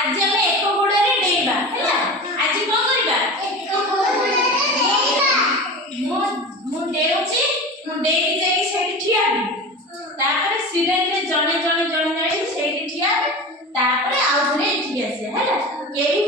आज हम एक गोड़े डेइबा हैला आज कोन करबा एक गोड़े डेइबा मु डेउची मु डेई जाई सेठी ठिया तापर सिरियल रे जणे जणे जणे जणे सेठी ठिया तापर आउ थरे ठिया से हैला केही